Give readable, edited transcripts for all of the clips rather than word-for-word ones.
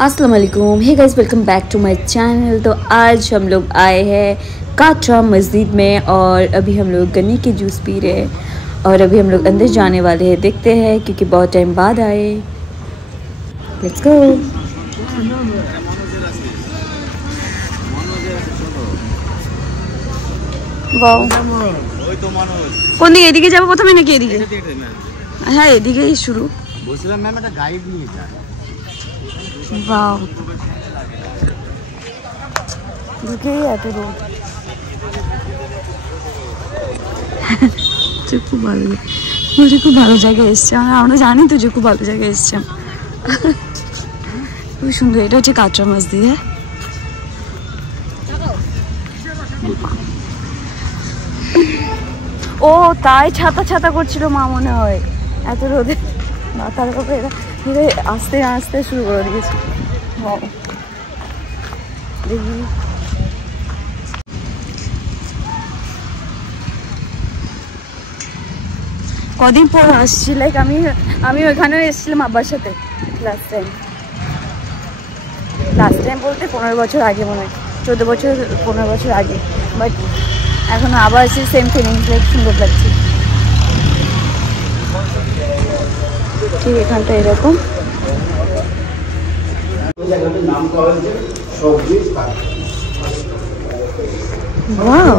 अस्सलाम वालेकुम। Hey guys, welcome back to my channel. तो आज हम लोग आए हैं काटरा मस्जिद में और अभी हम लोग गन्ने के जूस पी रहे हैं और अभी हम लोग अंदर जाने वाले हैं। देखते हैं क्योंकि बहुत टाइम बाद आए। Let's go. वाओ, কোন দিকে? এদিকে যাব প্রথমে নাকি এদিকে? হ্যাঁ, এদিকেই শুরু। বলছিলাম ম্যাম একটা গাইড নিয়ে যান। वाओ, ঢুকে এত রোদ। খুব ভালো, বলছি খুব ভালো জায়গায় এসছি আমরা জানি তো যে খুব ভালো জায়গায় এসছি। খুব সুন্দর। এটা হচ্ছে কাটরা মসজিদ। ও তাই ছাতা ছাতা করছিল মা মনে হয়, এত রোদে মাথার কাপড় এরা আস্তে আস্তে শুরু করে দিয়েছে। দেখি কদিন পর আসছি। লাইক আমি ওইখানে এসেছিলাম আব্বার সাথে লাস্ট টাইম বলতে 15 বছর আগে, মনে হয় 14 বছর 15 বছর আগে। বাট এখন আবার এসে সেম ফিলিংস, লাইক সুন্দর লাগছে। ঠিক এখানটা এরকম। ওয়াও,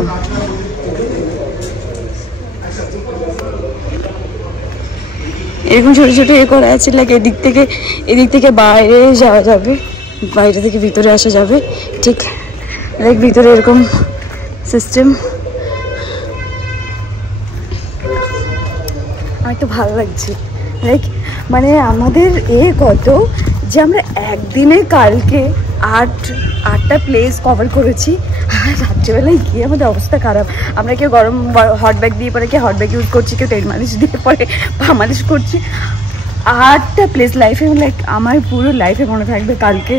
এরকম ছোট ছোট এ করা আছে। লাইক এদিক থেকে বাইরে যাওয়া যাবে, বাইরে থেকে ভিতরে আসা যাবে। ঠিক লাইক ভিতরে এরকম সিস্টেম। আমার তো ভালো লাগছে। লাইক মানে আমাদের কত যে আমরা একদিনে কালকে আটটা প্লেস কভার করেছি, আর রাত্রেবেলায় গিয়ে আমাদের অবস্থা খারাপ। আমরা কেউ গরম হট ব্যাগ দিয়ে পরে কেউ হট ব্যাগ ইউজ করছি, কেউ তেল মালিশ দিয়ে পরে পা মালিশ করছি। 8টা প্লেস লাইফে, লাইক আমার পুরো লাইফে মনে থাকবে কালকে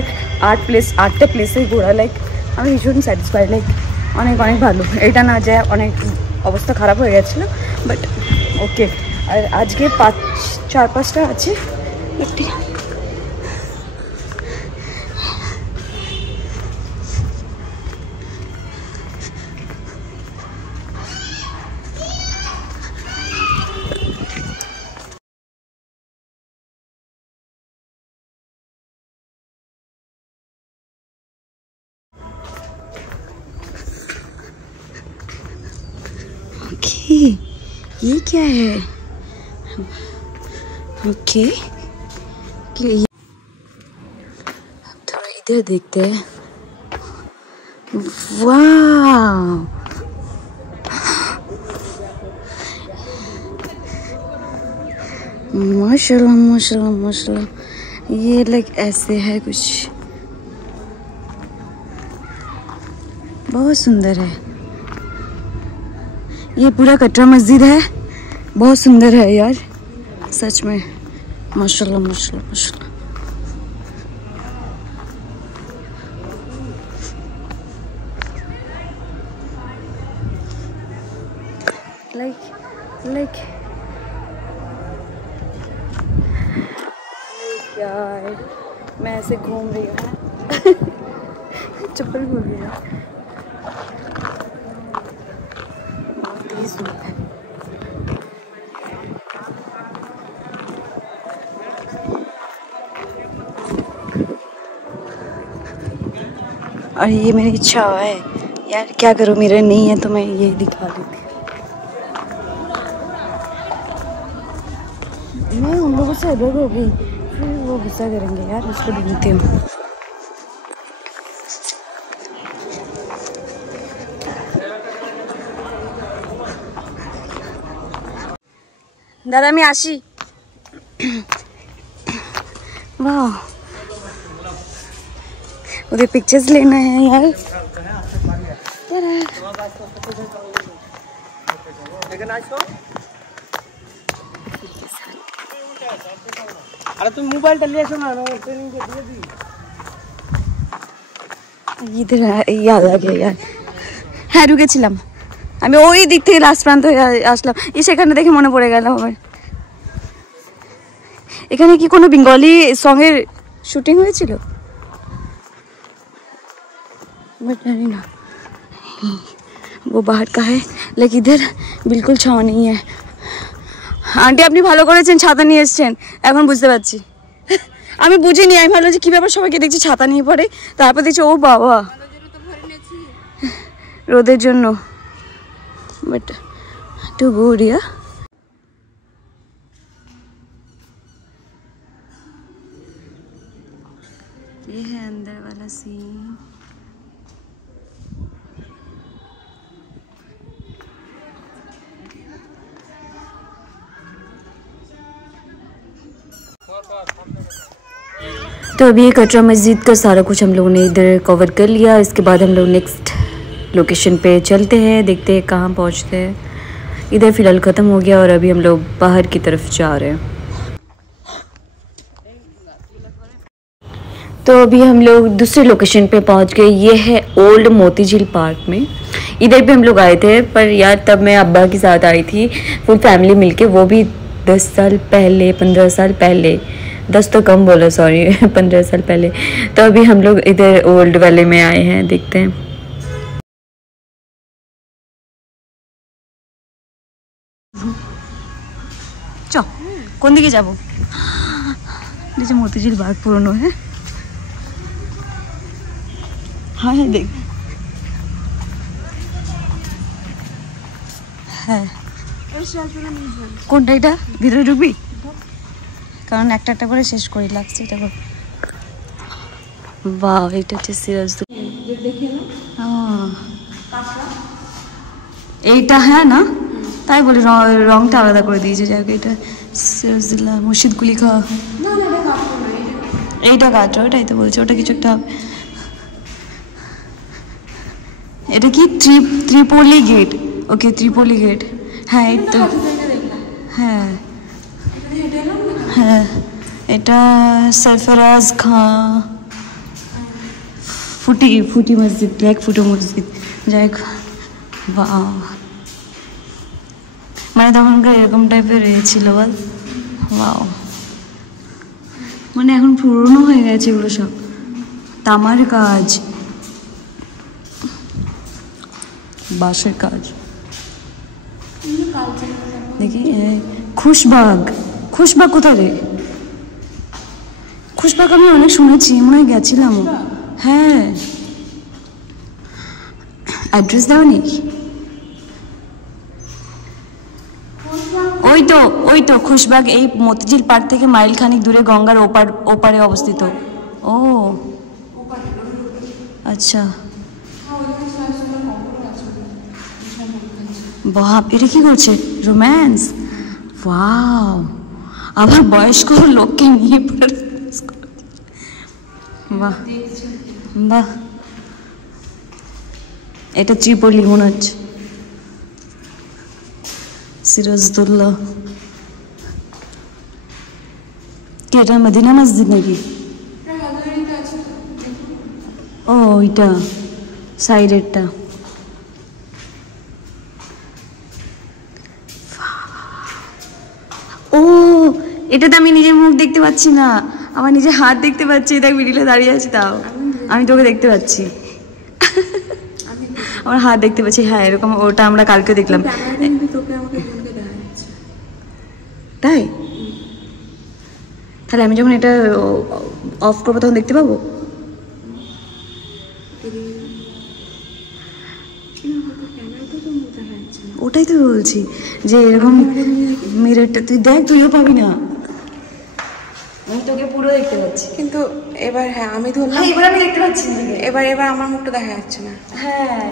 8টা প্লেসে ঘোরা। লাইক আমি ভীষণ স্যাটিসফাইড, লাইক অনেক ভালো। এটা না যায় অনেক অবস্থা খারাপ হয়ে গেছিলো, বাট ওকে। আর আজকে 4-5টা আছে। একটি ये क्या है? ओके, थोड़ा इधर देखते हैं। वाह, माशाल्लाह माशाल्लाह माशाल्लाह। ये लाइक ऐसे है कुछ, बहुत सुंदर है। ये पूरा कटरा मस्जिद है, बहुत सुंदर है यार, सच में माशाल्लाह माशाल्लाह माशाल्लाह। लाइक यार मैं ऐसे घूम रही हूँ। चप्पल भूल गई। और ये मेरी इच्छा है यार, क्या करूँ, मेरे नहीं है तो मैं ये दिखा देती। मैं उन लोगों से अलग हो गई, फिर वो गुस्सा करेंगे यार, उसको ढूंढती हूँ। दादा मैं आशी। वाह, उधर पिक्चर्स लेना है यार। अरे तुम मोबाइल टा ले আসো না, ট্রেনিং কে দিয়ে দি। इधर याद आ गया यार। হ্যাঁ ঢুকেছিলাম আমি, ওই দিক থেকে লাস্ট প্রান্ত আসলাম। সেখানে দেখে মনে পড়ে গেল আমার। এখানে কি কোনো বেঙ্গলি সং এর শুটিং হয়েছিল? बट नहीं ना, वो बाहर का है, लेकिन इधर बिल्कुल छाँव नहीं है। আন্টি আপনি ভালো করেছেন ছাতা নিয়ে এসেছেন, এখন বুঝতে পারছি। আমি বুঝিনি, আমি ভালো যে কী ব্যাপার, সবাইকে দেখছি ছাতা নিয়ে পড়ে, তারপর দেখছি ও বাবা রোদের জন্য। But too good yeah. ये है अंदर वाला सीन। तो अभी कटरा मस्जिद का सारा कुछ हम लोगों ने इधर कवर कर लिया। इसके बाद हम लोग नेक्स्ट लोकेशन पे चलते हैं, देखते हैं कहाँ पहुँचते हैं। इधर फ़िलहाल ख़त्म हो गया और अभी हम लोग बाहर की तरफ जा रहे हैं। तो अभी हम लोग दूसरे लोकेशन पे पहुँच गए। ये है ओल्ड मोती झील पार्क में। इधर भी हम लोग आए थे, पर यार तब मैं अब्बा के साथ आई थी, फुल फैमिली मिलके, वो भी 10 साल पहले, 15 साल पहले, 10 तो कम बोला, सॉरी 15 साल पहले। तो अभी हम लोग इधर ओल्ड वाले में आए हैं, देखते हैं। चल কোন দিকে যাব? নিচে মতিঝিল পার্ক পুরনো है। हाँ है देख, হ্যাঁ কোনটা, এটা ভিতরে ঢুকবি? কারণ একটা একটা করে শেষ করি, লাগছে এটা করে। বাহ, এটা হচ্ছে সিরাজদৌল্লা। এইটা হ্যাঁ না, তাই বলি রংটা আলাদা করে দিয়েছে। যাই হোক, এটা সিরাজদৌল্লা মুর্শিদ কুলি খাওয়া। এইটা কাটরা, ওটাই তো বলছে, ওটা কিছু একটা হবে। এটা কি ত্রিপোলি গেট? ওকে, ত্রিপোলি গেট। হ্যাঁ এই তো, হ্যাঁ হ্যাঁ, এটা सरफराज खां ফুটি মসজিদ, ব্ল্যাক ফুটো মসজিদ। যাই হোক, বাহ, মানে তখনকার এরকম টাইপের ছিল বল। বাহ, মানে এখন পুরনো হয়ে গেছে এগুলো সব। তামার কাজ, বাঁশের কাজ। দেখি খুশবাগ কোথায় রে? খুশবাগ আমি অনেক শুনেছি, মনে হয় গেছিলাম। হ্যাঁ, অ্যাড্রেস দাও নি? ওই তো খুশবাগ, এই মতিঝিল পার্ক থেকে মাইল খানিক দূরে গঙ্গার ওপারে অবস্থিত। ও আচ্ছা, বাপ, এটা কি করছে? রোম্যান্স। ওয়াও, আবার বয়স্ক লোককে নিয়ে পড়ে। বাহ বাহ, এটা ত্রিপলি মনে হচ্ছে, সিরাজদৌল্লা। কি এটা মদিনা মসজিদ নাকি? ও ওইটা সাইডেরটা। ও এটাতে আমি নিজের মুখ দেখতে পাচ্ছি না, আমার নিজের হাত দেখতে পাচ্ছি। দেখ মিডিলে দাঁড়িয়ে আছি, তাও আমি তোকে দেখতে পাচ্ছি, আমার হাত দেখতে পাচ্ছি। হ্যাঁ এরকম, ওটা আমরা কালকে দেখলাম। তাই? তাহলে আমি যখন এটা অফ করবো তখন দেখতে পাবো? ওটাই তো বলছি যে এরকম মিররটা তুই দেখ, তুইও পাবি না। আমি তোকে পুরো দেখতে পাচ্ছি, কিন্তু এবার হ্যাঁ আমি ধরলাম, এবার আমি দেখতে পাচ্ছি না। এবার আমার মুখটা দেখা যাচ্ছে না। হ্যাঁ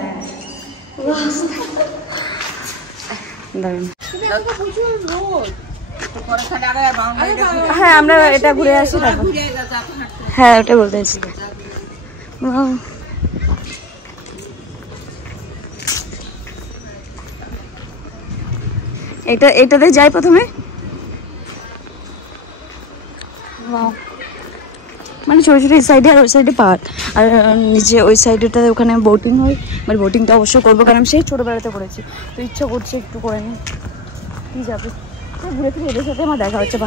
দারুণ। হ্যাঁ আমরা এটা ঘুরে আসি তারপর। হ্যাঁ ওটা বলতে চাইছি। এটাতে যাই প্রথমে। মানে ছোটো ছোটো এই সাইডে আর ওই সাইডে পাহাড়, আর নিচে ওই সাইডেটাতে ওখানে বোটিং হয়। মানে বোটিংটা অবশ্যই করবো, কারণ আমি সেই ছোটোবেলাতে করেছি, তো ইচ্ছা করছে একটু করে নিই। কী যাবে, ঘুরে ফিরে এদের সাথে আমার দেখা হচ্ছে,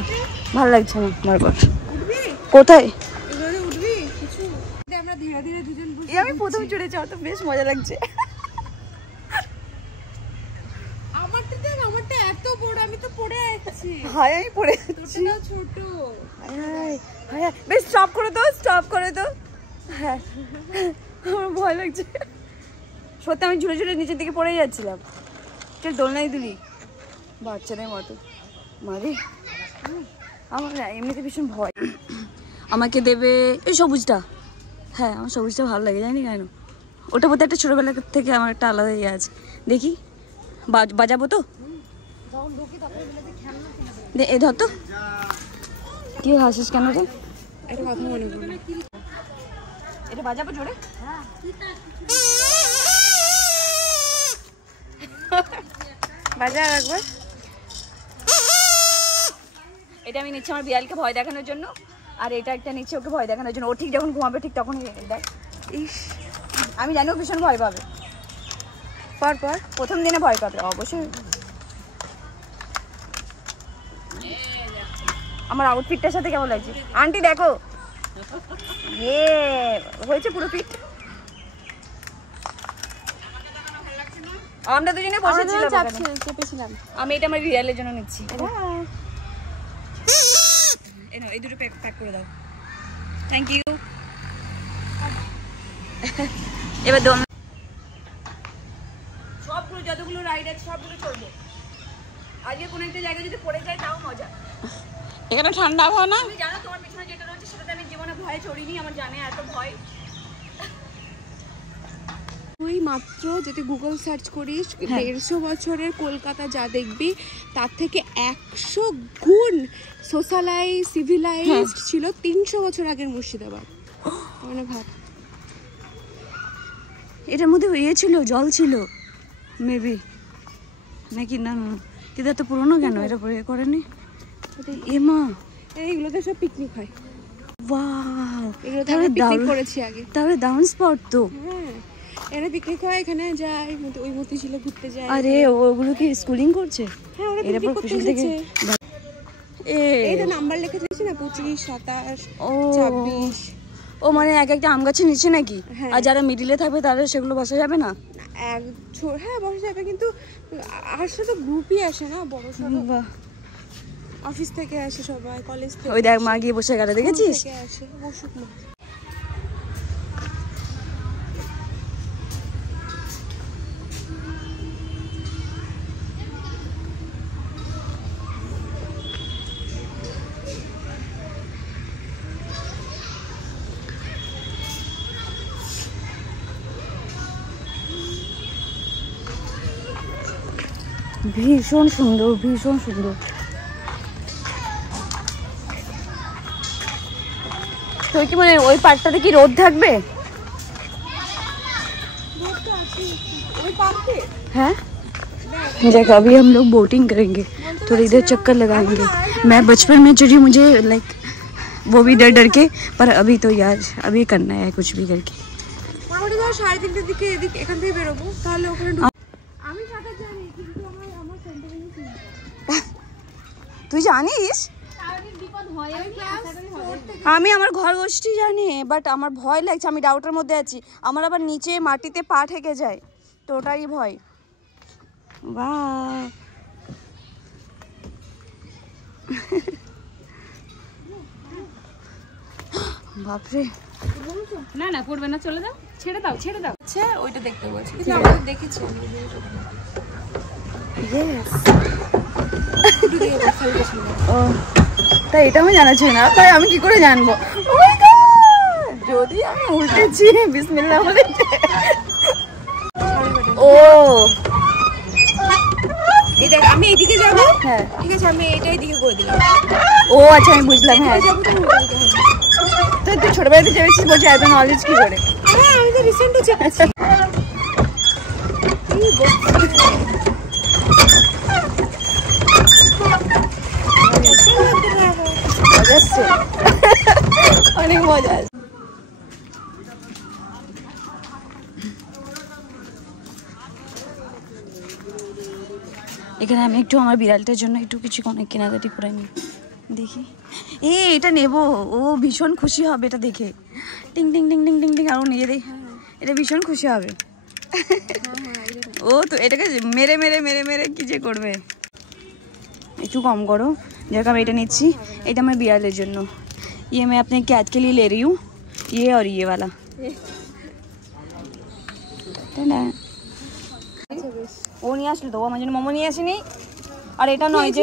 ভালো লাগছে না বারবার। কোথায় আমরা ধীরে ধীরে দুজন এই আমি প্রথম চড়েছি, আমার তো বেশ মজা লাগছে। আমারটা এত বড়, আমি তো পড়ে যাচ্ছি। হাই আমি পড়ে যাচ্ছি। তোরটা ছোট। হাই বেশ স্টপ করে দাও, স্টপ করে দাও। হ্যাঁ আমার ভয় লাগছে সত্যি, আমি ঝুলে ঝুলে নিচের দিকে পড়ে যাচ্ছিলাম। চল দোলনায় দিলি বাচ্চাদের মতো মারে। আমার না এমনিতে ভীষণ ভয়। আমাকে দেবে এই সবুজটা। হ্যাঁ আমার সবুজটা ভালো লাগে, জানি কেন। ওটা বোধহয় একটা ছোটোবেলা থেকে আমার একটা আলাদা ইয়ে আছে। দেখি বাজাবো তো, এ ধর তো। কি হাসিস কেন রে? একটা কথা মনে পড়লো, এটা বাজাবো জোরে। বাজা একবার। এটা আমি নিচ্ছি আমার বিড়ালকে ভয় দেখানোর জন্য, আর এটা একটা নিচ্ছে ওকে ভয় দেখানোর জন্য। ও ঠিক যখন ঘুমাবে ঠিক তখন দেখ। ইস আমি জানি ও ভীষণ ভয় পাবে। পর প্রথম দিনে ভয় পাবে অবশ্যই। আমার আউটফিটটার সাথে কেমন লাগছে আন্টি দেখো? ইয়ে হয়েছে পুরো ফিট। আমরা দুজনে বসেছিলাম, আমি এটা আমার বিড়ালের জন্য নিচ্ছি। এই দুটো প্যাক করে দাও, থ্যাংক ইউ। এবার সবগুলো যতগুলো রাইড আছে সবগুলো চলবে। আজকে কোনো একটা জায়গায় যদি পড়ে যায় তাও মজা। এখানে ঠান্ডা আবহাওয়া না? তুমি জানো তোমার পিছনে যেটা রয়েছে সেটাতে আমি জীবনে ভয়ে চড়িনি, আমার জানে এত ভয়। তুই মাত্র যদি গুগল সার্চ করিস 150 বছরের কলকাতা যা দেখবি তার থেকে 100 গুণ সোশ্যালাইজ সিভিলাইজড ছিল 300 বছর আগের মুর্শিদাবাদ। মানে ভাব, এটার মধ্যে ইয়ে ছিল, জল ছিল মেবি নাকি? না না কিন্তু এত পুরোনো কেন? এটা পরে করেনি এ মা। এইগুলোতে সব পিকনিক হয়। ওয়াও, এগুলোতে আমরা পিকনিক করেছি আগে। তাহলে দারুণ স্পট তো। হ্যাঁ এখানে পিকনিক হয়, এখানে যায়, ওই মতিঝিলে ঘুরতে যায়। আরে ওগুলো কি স্কুলিং করছে? হ্যাঁ ওরা এর পিকনিক পর করতে থেকে এই তো নাম্বার লিখে দিয়েছি না, 25, 27, ও 26। ও মানে এক একটা আম গাছের নিচে নাকি? আর যারা মিডিলে থাকবে তারা সেগুলো বসা যাবে না? হ্যাঁ বসা যাবে, কিন্তু আসলে তো গ্রুপই আসে না, বড় সড়ো অফিস থেকে আসে সবাই, কলেজ থেকে। ওই দেখ মা গিয়ে বসে গেল, দেখেছিস? আসে বসুক না। ভীষণ সুন্দর, ভীষণ সুন্দর। তো কি মানে ওই পার্কটাতে কি রোদ থাকবে? हाँ देख अभी हम लोग बोटिंग करेंगे, थोड़ा इधर चक्कर लगाएंगे। मैं बचपन में चढ़ी, मुझे लाइक वो भी डर डर के, पर अभी तो यार अभी करना है कुछ भी करके। তুই জানিস আমি আমার ঘর গোষ্ঠী জানি, বাট আমার ভয় লাগছে, আমি ডাউটের মধ্যে আছি। আমার আবার নিচে মাটিতে পা ঠেকে যায়, তো ওটারই ভয়। বাহ বাপরে, না না পড়বে না, চলে যাও, ছেড়ে দাও ছেড়ে দাও। আচ্ছা ওইটা দেখতে বলছি, কিন্তু আমরা দেখেছি। ও তাই এটা আমি জানা ছিল না, তাই আমি কি করে জানবো? Oh my God! যদি আমি উল্টেছি বিসমিল্লাহ বলে। ও এই দেখ আমি এইদিকে যাব, হ্যাঁ ঠিক আছে, আমি এইটাই দিকে করে দিলাম। ও আচ্ছা আমি বুঝলাম। হ্যাঁ তো তুই ছোটবেলাতে চেয়েছিস, বলছি এত নলেজ কি করে? হ্যাঁ আমি তো রিসেন্টলি চেয়েছি। অনেক মজা আছে। এখানে আমি একটু আমার বিড়ালটার জন্য একটু কিছু অনেক কেনাকাটি করে নিই, দেখি। এটা নেব, ও ভীষণ খুশি হবে এটা দেখে। টিং টিং টিং টিং টিং টিং আরও নিয়ে দিই, এটা ভীষণ খুশি হবে। ও তো এটাকে মেরে মেরে মেরে মেরে কি যে করবে। একটু কম করো, যেরকম আমি এটা নিচ্ছি, এটা আমার বিড়ালের জন্য। ये मैं अपने कैट के लिए ले रही हूँ, ये और ये वाला। ও নিয়ে আসলো তো, আমার জন্য মোমো নিয়ে আসেনি। আর এটা নয় যে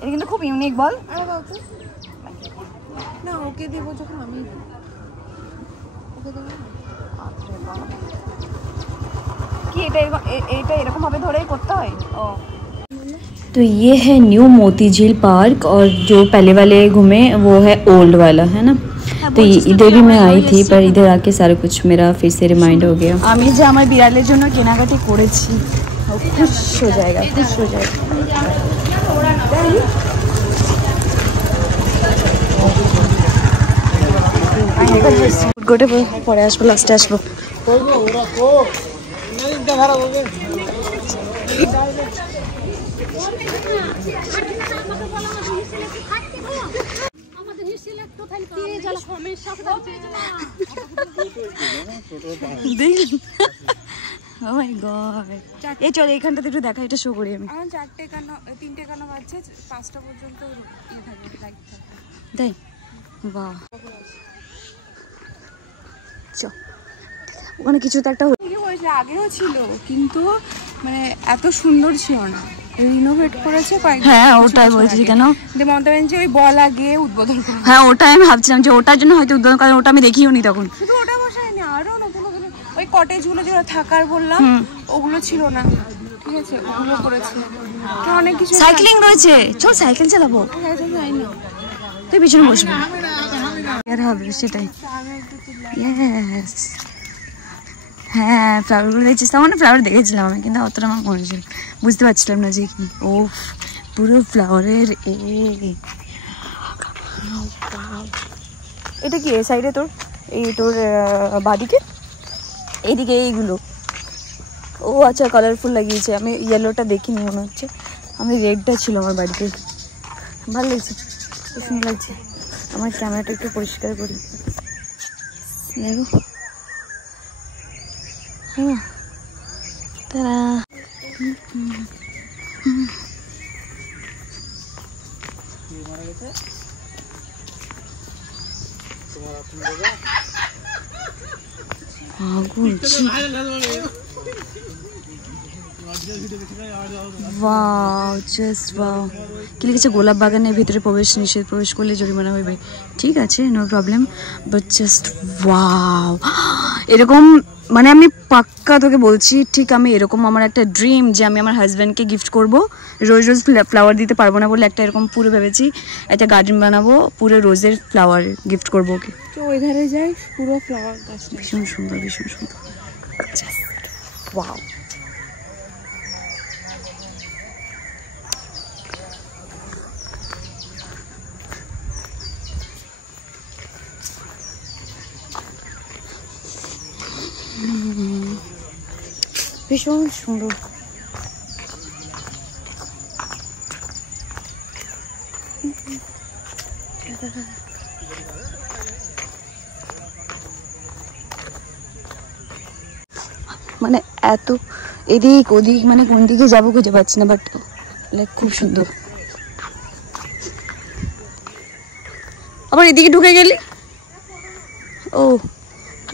এটা কিন্তু খুব ইউনিক বল। না ওকে দেবো যখন আমি ওকে দেবো কি এটা এরকম ভাবে ধরেই করতে হয়। ও तो ये है न्यू मोती झील पार्क, और जो पहले वाले घूमे वो है ओल्ड वाला, है ना। तो इधर भी मैं आई थी, पर इधर आके सारा कुछ मेरा फिर से रिमाइंड हो गया। আমি যে আমার বিড়ালের জন্য কেনাকাটি করেছি, ও খুশ হয়ে যায়গা, খুশ হয়ে যায়। গোটে পরে আসবো, লাস্টে আসবো। Oh my God! এই চল এইখানটাতে একটু দেখা, এটা শো করি আমি। এখন 4টে কেন 3টে কেন বাজছে, 5টা পর্যন্ত ইয়ে থাকবে, লাইট থাকবে। তাই বাহ, চল ওখানে কিছু তো একটা কি হয়েছে, আগেও ছিল কিন্তু মানে এত সুন্দর ছিল না, রিনোভেট করেছে কয়েক। হ্যাঁ ওটাই বলছি কেন, যে মমতা ব্যানার্জি ওই বল আগে উদ্বোধন করে। হ্যাঁ ওটাই আমি ভাবছিলাম যে ওটার জন্য হয়তো উদ্বোধন করেন, ওটা আমি দেখিও নি তখন। শুধু ওটা বসায়নি, আরো নতুন নতুন ওই কটেজগুলো যেগুলো থাকার বললাম ওগুলো ছিল না, ঠিক আছে ওগুলো করেছে। অনেক কিছু সাইক্লিং রয়েছে, চল সাইকেল চালাবো। যাই না, তুই পিছনে বসবি, আর হবে সেটাই। ইয়েস, হ্যাঁ ফ্লাওয়ারগুলো দেখছিস, তখন ফ্লাওয়ার দেখেছিলাম আমি, কিন্তু অতটা আমার মনে ছিল, বুঝতে পারছিলাম না যে কি। ও পুরো ফ্লাওয়ারের এটা কি এই সাইডে তোর, এই তোর বাদিকে এইদিকে এইগুলো। ও আচ্ছা কালারফুল লাগিয়েছে, আমি ইয়েলোটা দেখিনি মনে হচ্ছে, আমি রেডটা ছিল আমার বাড়িতে। ভালো লাগছে, খুব সুন্দর লাগছে। আমার ক্যামেরাটা একটু পরিষ্কার করি, দেখো। হ্যাঁ তারা ওয়াও, জাস্ট ওয়াও। কি লিখেছে, গোলাপ বাগানের ভিতরে প্রবেশ নিষেধ, প্রবেশ করলে জরিমানা হইবে। ঠিক আছে, no problem, but just wow. এরকম মানে আমি পাক্কা তোকে বলছি, ঠিক আমি এরকম আমার একটা ড্রিম যে আমি আমার হাজব্যান্ডকে গিফট করব। রোজ রোজ ফ্লাওয়ার দিতে পারবো না বলে একটা এরকম পুরো ভেবেছি, একটা গার্ডেন বানাবো, পুরো রোজের ফ্লাওয়ার গিফট করবো ওকে। তো ওই ধারে যাই, পুরো ফ্লাওয়ার গাছ, ভীষণ সুন্দর, ভীষণ সুন্দর। ওয়াও, ভীষণ সুন্দর। মানে এত এদিক ওদিক, মানে কোন দিকে যাবো খুঁজে পাচ্ছি না, বাট লাইক খুব সুন্দর। আবার এদিকে ঢুকে গেলি। ও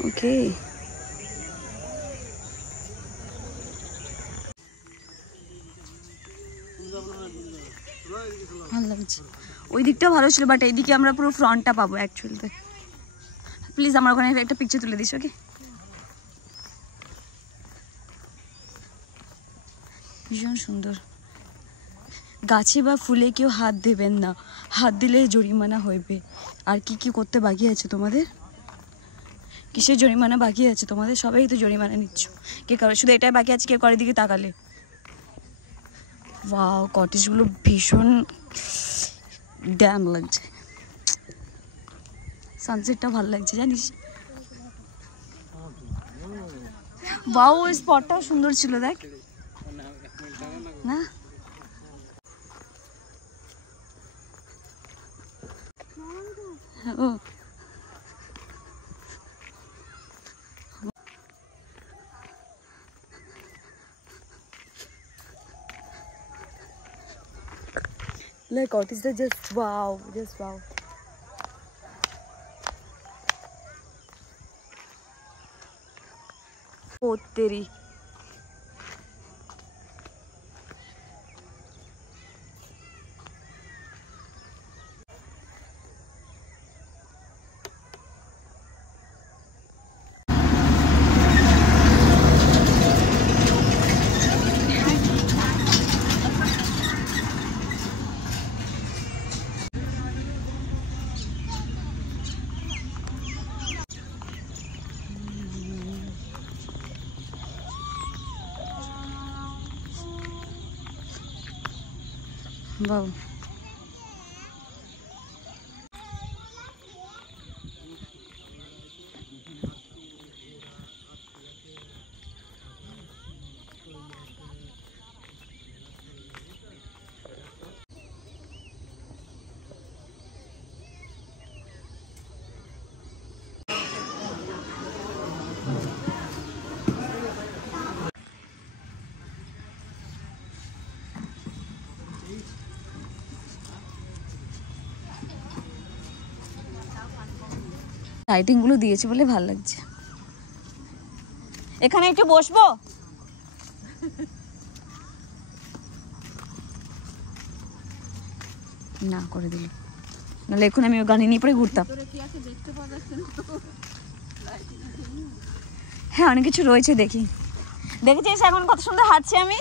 ওকে, ভালো লাগছে। ওই দিকটাও ভালো ছিল, বাট এইদিকে আমরা পুরো ফ্রন্টটা পাবো অ্যাকচুয়ালিতে। প্লিজ আমার ওখানে একটা পিকচার তুলে দিস, ওকে। ভীষণ সুন্দর। গাছে বা ফুলে কেউ হাত দেবেন না, হাত দিলে জরিমানা হইবে। আর কি কি করতে বাকি আছে তোমাদের? কিসের জরিমানা বাকি আছে তোমাদের? সবাই তো জরিমানা নিচ্ছ, কে করে? শুধু এটাই বাকি আছে, কেউ করে দিকে তাকালে। ওয়াও, কটেজগুলো ভীষণ ড্যাম লাগছে, সানসেটটা ভালো লাগছে জানিস। ওয়াও, ওই স্পটটাও সুন্দর ছিল, দেখ না। ও Look, Otis, just wow, just wow. Oh, तेरी वाह লাইটিং গুলো দিয়েছে বলে ভালো লাগছে। এখানে একটু বসবো? না করে দিল, নাহলে এখন আমি গাড়ি নিয়ে পরে ঘুরতাম। হ্যাঁ অনেক কিছু রয়েছে, দেখি। দেখেছিস এখন কত সুন্দর হাঁটছি আমি।